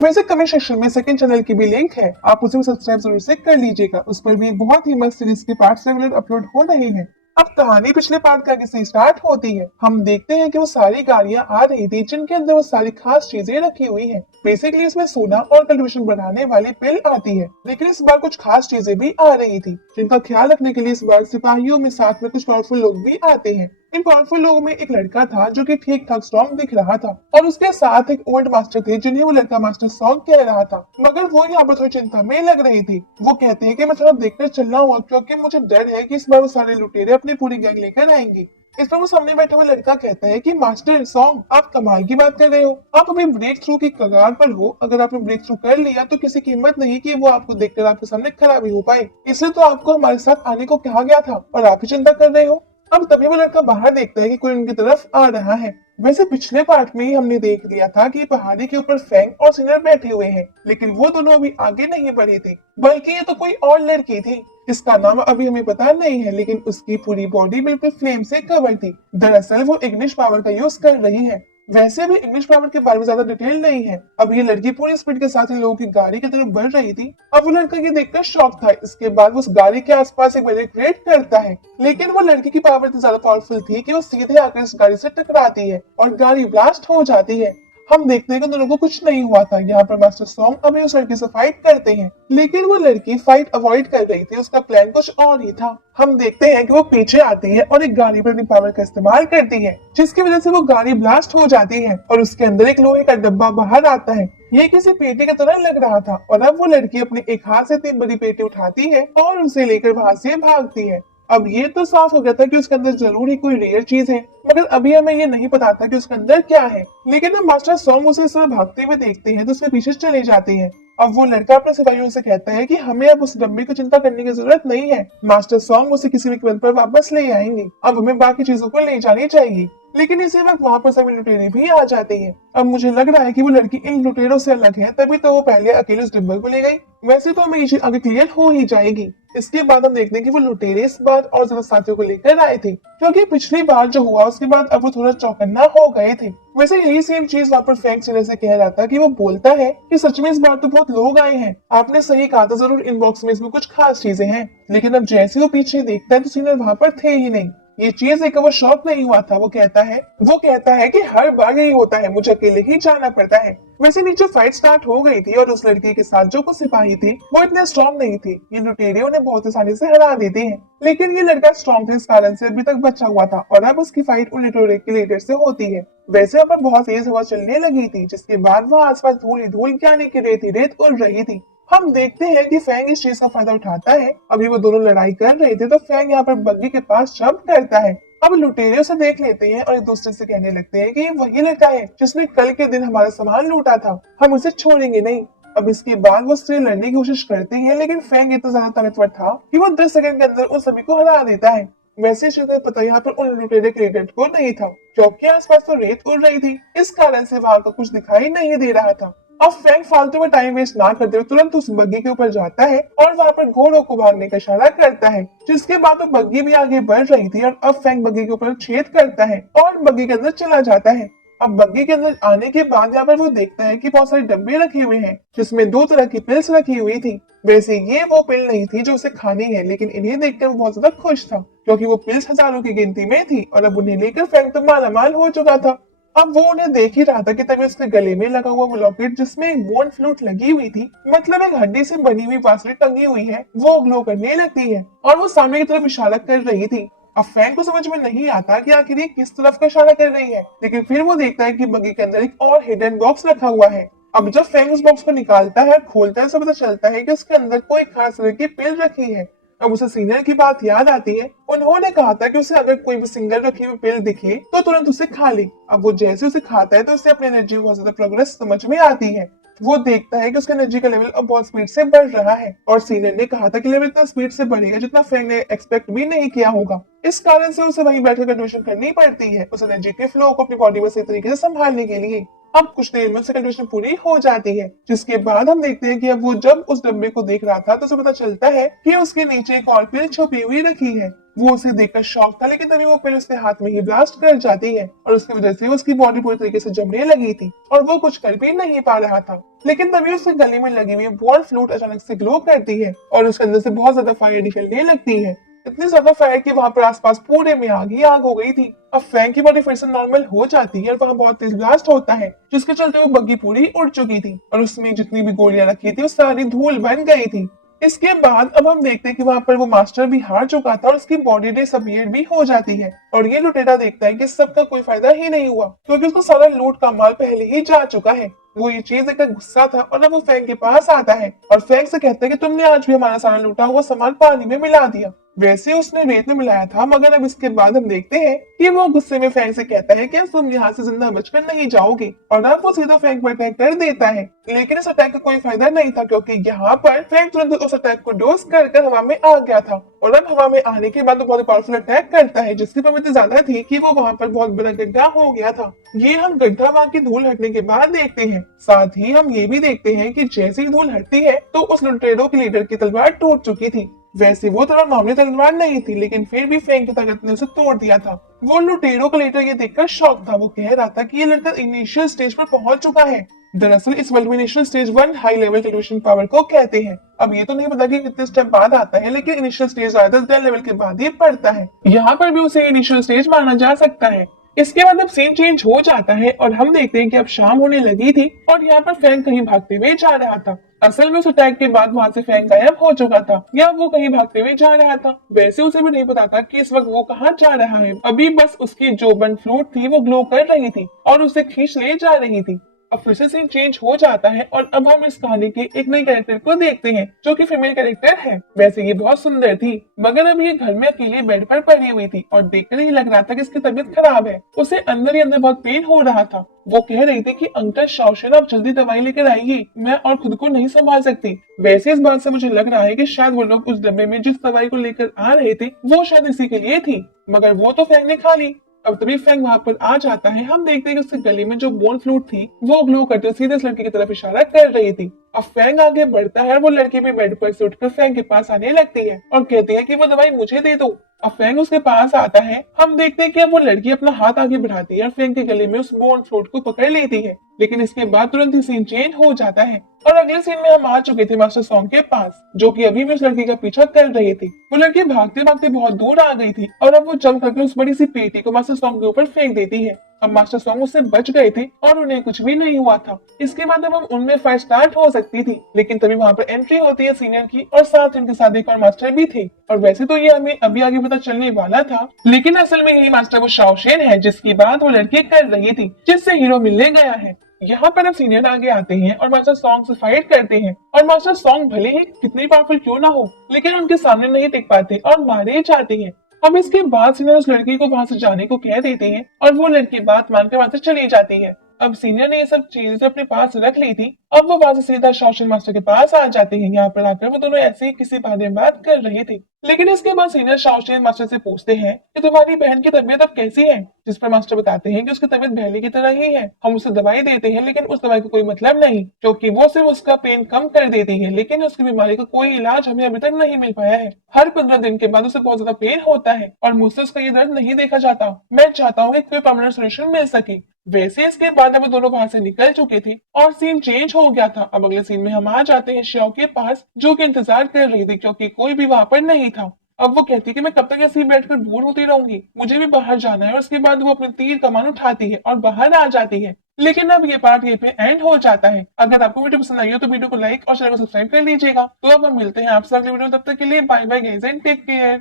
वैसे comment section में second channel की भी लिंक है, आप उसे भी सब्सक्राइब जरूर से कर लीजिएगा। उस पर भी बहुत ही मस्त सीरीज के पार्ट्स रेगुलर अपलोड हो रहे हैं। अब कहानी पिछले पार्ट का आगे से स्टार्ट होती है। हम देखते हैं कि वो सारी गाड़ियां आ रही थी जिनके अंदर वो सारी खास चीजें रखी हुई हैं। बेसिकली इसमें सोना और कल्टीवेशन बढ़ाने वाली पिल आती है, लेकिन इस बार कुछ खास चीजें भी आ रही थी जिनका ख्याल रखने के लिए इस बार सिपाहियों में साथ में कुछ पावरफुल लोग भी आते हैं। इन पावरफुल लोगों में एक लड़का था जो कि ठीक ठाक स्ट्रॉन्ग दिख रहा था और उसके साथ एक ओल्ड मास्टर थे जिन्हें वो लड़का मास्टर सॉन्ग कह रहा था, मगर वो यहाँ पर थोड़ी चिंता में लग रही थी। वो कहते हैं कि मैं थोड़ा देखकर चलना हुआ क्योंकि मुझे डर है कि इस बार वो सारे लुटेरे अपनी पूरी गैंग लेकर आएंगे। इस पर वो सामने बैठा हुआ लड़का कहता है कि मास्टर सॉन्ग, आप कमाल की बात कर रहे हो। आप अभी ब्रेक थ्रू की कगार पर हो। अगर आपने ब्रेक थ्रू कर लिया तो किसी की हिम्मत नहीं कि वो आपको देखकर आपके सामने खड़ा भी हो पाए, इसलिए तो आपको हमारे साथ आने को कहा गया था और आप ही चिंता कर रहे हो। अब तभी वो लड़का बाहर देखता है कि कोई उनकी तरफ आ रहा है। वैसे पिछले पार्ट में ही हमने देख लिया था कि पहाड़ी के ऊपर फैंग और सिनर बैठे हुए हैं, लेकिन वो दोनों अभी आगे नहीं बढ़े थे, बल्कि ये तो कोई और लड़की थी। इसका नाम अभी हमें पता नहीं है, लेकिन उसकी पूरी बॉडी बिल्कुल फ्लेम से कवर थी। दरअसल वो इग्निश पावर का यूज कर रही है। वैसे भी इंग्लिश पावर के बारे में ज्यादा डिटेल नहीं है। अब ये लड़की पूरी स्पीड के साथ इन लोगों की गाड़ी की तरफ बढ़ रही थी। अब वो लड़का ये देखकर शॉक था। इसके बाद वो उस गाड़ी के आसपास एक बैरियर क्रिएट करता है, लेकिन वो लड़की की पावर इतनी ज्यादा पावरफुल थी कि वो सीधे आकर इस गाड़ी से टकराती है और गाड़ी ब्लास्ट हो जाती है। हम देखते हैं कि दोनों को कुछ नहीं हुआ था। यहाँ पर मास्टर सॉन्ग अभी उस लड़की से फाइट करते हैं, लेकिन वो लड़की फाइट अवॉइड कर रही थी। उसका प्लान कुछ और ही था। हम देखते हैं कि वो पीछे आती है और एक गाड़ी पर अपनी पावर का इस्तेमाल करती है, जिसकी वजह से वो गाड़ी ब्लास्ट हो जाती है और उसके अंदर एक लोहे का डब्बा बाहर आता है। ये किसी पेटी की तरह लग रहा था और अब वो लड़की अपने एक हाथ से इतनी बड़ी पेटी उठाती है और उसे लेकर वहां से भागती है। अब ये तो साफ हो गया था कि उसके अंदर जरूर ही कोई रेयर चीज है, मगर अभी हमें ये नहीं पता था कि उसके अंदर क्या है। लेकिन अब मास्टर सॉन्ग उसे इस तरह भागते हुए देखते हैं तो उसके पीछे चले जाते हैं। अब वो लड़का अपने सिपाहियों से कहता है कि हमें अब उस डब्बे की चिंता करने की जरूरत नहीं है। मास्टर सॉन्ग उसे किसी भी कीमत पर वापस ले आएंगे। अब हमें बाकी चीजों को ले जानी चाहिए। लेकिन इसी वक्त वहाँ पर सभी लुटेरे भी आ जाते हैं। अब मुझे लग रहा है कि वो लड़की इन लुटेरों से अलग है, तभी तो वो पहले अकेले उस डिब्बे को ले गई। वैसे तो हमें ये चीज आगे क्लियर हो ही जाएगी। इसके बाद हम देखते हैं कि वो लुटेरे इस बार और ज्यादा साथियों को लेकर आए थे, क्योंकि पिछली बार जो हुआ उसके बाद अब वो थोड़ा चौकन्ना हो गए थे। वैसे यही सेम चीज वहाँ पर फैंक सिने से कह रहा था कि वो बोलता है कि सच में इस बार तो बहुत लोग आए हैं। आपने सही कहा था, जरूर इनबॉक्स में इसमें कुछ खास चीजें हैं। लेकिन अब जैसे वो पीछे देखता है तो सिनर वहाँ पर थे ही नहीं। ये चीज देखकर वो शॉक नहीं हुआ था। वो कहता है कि हर बार यही होता है, मुझे अकेले ही जाना पड़ता है। वैसे नीचे फाइट स्टार्ट हो गई थी और उस लड़की के साथ जो कुछ सिपाही थे वो इतने स्ट्रॉन्ग नहीं थे। ये लुटेरे उन्हें बहुत आसानी से हरा देते हैं, लेकिन ये लड़का स्ट्रॉन्ग थे, इस कारण से अभी तक बचा हुआ था और अब उसकी फाइट उन लुटेरे के लीडर से होती है। वैसे अब बहुत तेज हवा चलने लगी थी, जिसके बाद वहाँ आसपास धूल ही धूल यानी कि रेत ही रेत उड़ रही थी। हम देखते हैं कि फैंग इस चीज का फायदा उठाता है। अभी वो दोनों लड़ाई कर रहे थे तो फैंग यहाँ पर बग्गी के पास जंप करता है। अब लुटेरे उसे देख लेते हैं और एक दूसरे से कहने लगते हैं कि ये वही लड़का है जिसने कल के दिन हमारा सामान लूटा था, हम उसे छोड़ेंगे नहीं। अब इसके बाद वो उससे लड़ने की कोशिश करते हैं, लेकिन फैंग इतना ज्यादा ताकतवर था कि वो 10 सेकंड के अंदर उन सभी को हरा देता है। वैसे इस चीज का पता यहाँ पर उन लुटेरे के लीडर को नहीं था, क्योंकि आसपास तो रेत उड़ रही थी, इस कारण से वहां का कुछ दिखाई नहीं दे रहा था। अब फैंग फालतू में टाइम वेस्ट ना करते हुए तुरंत उस बग्गी के ऊपर जाता है और वहाँ पर घोड़ों को भागने का इशारा करता है, जिसके बाद वो बग्गी भी आगे बढ़ रही थी और अब फैंग बग्गी के ऊपर छेद करता है और बग्गी के अंदर चला जाता है। अब बग्गी के अंदर आने के बाद यहाँ पर वो देखता है कि बहुत सारे डब्बे रखे हुए हैं, जिसमें 2 तरह की पिल्स रखी हुई थी। वैसे ये वो पिल नहीं थी जो उसे खानी है, लेकिन इन्हें देखकर वो बहुत ज्यादा खुश था, क्योंकि वो पिल्स हजारों की गिनती में थी और अब उन्हें लेकर फैंग तो मालामाल हो चुका था। अब वो उन्हें देख ही रहा था कि तभी उसके गले में लगा हुआ वो लॉकेट, जिसमें एक बोन फ्लूट लगी हुई थी, मतलब एक हड्डी से बनी हुई बांसुरी टंगी हुई है, वो ग्लो करने लगती है और वो सामने की तरफ इशारा कर रही थी। अब फैंग को समझ में नहीं आता कि आखिर ये किस तरफ का इशारा कर रही है, लेकिन फिर वो देखता है कि बग्गी के अंदर एक और हिडन बॉक्स रखा हुआ है। अब जब फैंग उस बॉक्स को निकालता है और खोलता है तो पता चलता है कि उसके अंदर कोई खास तरह की पिल रखी है। अब उसे सीनियर की बात याद आती है। उन्होंने कहा था कि उसे अगर कोई भी सिंगल रखी हुई पिल दिखे तो तुरंत उसे खा ले। अब वो जैसे उसे खाता है तो उसे अपनी एनर्जी बहुत ज्यादा प्रोग्रेस समझ में आती है। वो देखता है कि उसका एनर्जी का लेवल अब बहुत स्पीड से बढ़ रहा है और सीनियर ने कहा था कि लेवल इतना स्पीड से बढ़ेगा जितना फैंग ने एक्सपेक्ट भी नहीं किया होगा। इस कारण से उसे वहीं बैठकर कंट्रीब्यूशन करनी पड़ती है उस एनर्जी के फ्लो को अपनी बॉडी में सही तरीके से संभालने के लिए। अब कुछ देर में उसकी कंडीशन पूरी हो जाती है, जिसके बाद हम देखते हैं कि अब वो जब उस डब्बे को देख रहा था तो उसे पता चलता है कि उसके नीचे एक और पिल छुपी हुई रखी है। वो उसे देखकर शॉक था, लेकिन तभी वो पिल उसके हाथ में ही ब्लास्ट कर जाती है और उसकी वजह से उसकी बॉडी पूरी तरीके से जमने लगी थी और वो कुछ कर भी नहीं पा रहा था। लेकिन तभी उसके गले में लगी हुई बॉल फ्लूट अचानक से ग्लो करती है और उसके अंदर से बहुत ज्यादा फायर निकलने लगती है। इतनी ज्यादा फायर कि वहां पर आसपास पूरे में आग ही आग हो गई थी। अब फैंग की बॉडी फिर से नॉर्मल हो जाती है और वहां बहुत तेज ब्लास्ट होता है, जिसके चलते वो बग्गी पूरी उड़ चुकी थी और उसमें जितनी भी गोलियां रखी थी वो सारी धूल बन गई थी। इसके बाद अब हम देखते हैं कि वहां पर वो मास्टर भी हार चुका था और उसकी बॉडी डिसअपीयर भी हो जाती है और ये लुटेरा देखता है कि सबका कोई फायदा ही नहीं हुआ, क्योंकि उसको सारा लूट का माल पहले ही जा चुका है। वो ये चीज देखकर गुस्सा था और अब वो फैंग के पास आता है और फैंग से कहता है कि तुमने आज भी हमारा सारा लूटा हुआ सामान पानी में मिला दिया। वैसे उसने रेत में मिलाया था, मगर अब इसके बाद हम देखते हैं कि वो गुस्से में फैंग से कहता है कि अब तुम यहाँ से जिंदा बचकर नहीं जाओगे और अब वो सीधा फैंग पर अटैक कर देता है। लेकिन इस अटैक का कोई फायदा नहीं था, क्योंकि यहाँ पर फैंग तुरंत उस अटैक को डोज कर हवा में आ गया था और अब हवा में आने के बाद वो बहुत पावरफुल अटैक करता है, जिसकी पावर इतनी ज्यादा थी कि वो वहाँ पर बहुत बड़ा गड्ढा हो गया था। ये हम गड्ढा वहाँ की धूल हटने के बाद देखते हैं। साथ ही हम ये भी देखते हैं कि जैसे ही धूल हटती है तो उस लुटेरों की लीडर की तलवार टूट चुकी थी। वैसे वो तलवार मामूली तलवार नहीं थी, लेकिन फिर भी फैंग की ताकत ने उसे तोड़ दिया था। वो लुटेरो का लीडर ये देखकर शॉक था। वो कह रहा था कि ये लड़का इनिशियल स्टेज पर पहुंच चुका है। दरअसल इस वर्ल्ड में initial stage 1 high level television power को कहते हैं। अब ये तो नहीं पता कि कितने स्टेप बाद आता है, लेकिन इनिशियल स्टेज ज्यादातर 10 लेवल के बाद ही पड़ता है। यहाँ पर भी उसे इनिशियल स्टेज माना जा सकता है। इसके बाद अब सीन चेंज हो जाता है और हम देखते हैं कि अब शाम होने लगी थी और यहाँ पर फैंग कहीं भागते हुए जा रहा था। असल में उस अटैक के बाद वहां से फैंग गायब हो चुका था या वो कहीं भागते हुए जा रहा था। वैसे उसे भी नहीं पता था कि इस वक्त वो कहाँ जा रहा है। अभी बस उसकी जो बन फ्लूट थी वो ग्लो कर रही थी और उसे खींच ले जा रही थी। अब फिर से सीन चेंज हो जाता है और अब हम इस कहानी के एक नए कैरेक्टर को देखते हैं, जो कि फीमेल कैरेक्टर है। वैसे ये बहुत सुंदर थी, मगर अब ये घर में अकेले बेड पर पड़ी हुई थी और देखकर ही लग रहा था कि इसकी तबीयत खराब है। उसे अंदर ही अंदर बहुत पेन हो रहा था। वो कह रही थी कि अंकल शाओशन आप जल्दी दवाई लेकर आइए, मैं और खुद को नहीं संभाल सकती। वैसे इस बात से मुझे लग रहा है कि शायद वो लोग उस डब्बे में जिस दवाई को लेकर आ रहे थे वो शायद इसी के लिए थी, मगर वो तो फैंग ने खा ली। अब तभी फैंग वहां पर आ जाता है। हम देखते हैं कि उसके गले में जो बोन फ्लूट थी वो ग्लो करते सीधे इस लड़की की तरफ इशारा कर रही थी। अब फैंग आगे बढ़ता है और वो लड़की भी बेड पर से उठकर फैंग के पास आने लगती है और कहती है कि वो दवाई मुझे दे दो। अब फैंग उसके पास आता है। हम देखते हैं कि अब वो लड़की अपना हाथ आगे बढ़ाती है और फैंग के गले में उस बोन फ्लूट को पकड़ लेती है, लेकिन इसके बाद तुरंत ही सीन चेंज हो जाता है और अगले सीन में हम आ चुके थे मास्टर सॉन्ग के पास, जो कि अभी भी उस लड़की का पीछा कर रही थी। वो लड़की भागते भागते बहुत दूर आ गई थी और अब वो जंप करके उस बड़ी सी पेटी को मास्टर सॉन्ग के ऊपर फेंक देती है। अब मास्टर सॉन्ग उससे बच गए थे और उन्हें कुछ भी नहीं हुआ था। इसके बाद अब हम उनमें फाइट स्टार्ट हो सकती थी, लेकिन तभी वहां पर एंट्री होती है सीनियर की और साथ उनके साथ एक और मास्टर भी थे। और वैसे तो ये हमें अभी आगे पता चलने वाला था, लेकिन असल में यही मास्टर वो शाओशेन है जिसकी बात वो लड़की कर रही थी, जिससे हीरो मिलने गया है। यहाँ पर अब सीनियर आगे आते हैं और मास्टर सॉन्ग से फाइट करते हैं और मास्टर सॉन्ग भले ही कितनी पावरफुल क्यों ना हो, लेकिन उनके सामने नहीं टिक पाते और मारे जाते हैं। अब इसके बाद सीनियर उस लड़की को वहां से जाने को कह देते हैं और वो लड़की बात मानकर वहां से चली जाती है। अब सीनियर ने ये सब चीजें अपने पास रख ली थी। अब वो वहां से सीधा शौशन मास्टर के पास आ जाते हैं। यहाँ पर आकर वो दोनों ऐसे ही किसी बारे में बात कर रही थी, लेकिन इसके बाद सीनियर शौशन मास्टर से पूछते हैं कि तुम्हारी बहन की तबीयत अब कैसी है, जिस पर मास्टर बताते हैं कि उसकी तबीयत पहले की तरह ही है। हम उसे दवाई देते हैं, लेकिन उस दवाई का कोई मतलब नहीं, क्योंकि वो सिर्फ उसका पेन कम कर देती है, लेकिन उसकी बीमारी का कोई इलाज हमें अभी तक नहीं मिल पाया है। हर 15 दिन के बाद उसे बहुत ज्यादा पेन होता है और मुझसे उसका ये दर्द नहीं देखा जाता। मैं चाहता हूँ कि कोई परमानेंट सोल्यूशन मिल सके। वैसे इसके बाद अब दोनों वहां से निकल चुके थे और सीन चेंज हो गया था। अब अगले सीन में हम आ जाते हैं श्याओ के पास, जो कि इंतजार कर रही थी क्योंकि कोई भी वहां पर नहीं था। अब वो कहती कि मैं कब तक ऐसे ही बैठकर बोर होती रहूंगी, मुझे भी बाहर जाना है। और उसके बाद वो अपने तीर कमान उठाती है और बाहर आ जाती है। लेकिन अब ये पार्ट यहीं पे एंड हो जाता है। अगर आपको वीडियो पसंद आई हो तो वीडियो को लाइक और चैनल को सब्सक्राइब कर लीजिएगा। तो अब हम मिलते हैं आपसे अगले वीडियो में, तब तक के लिए bye bye guys and take care.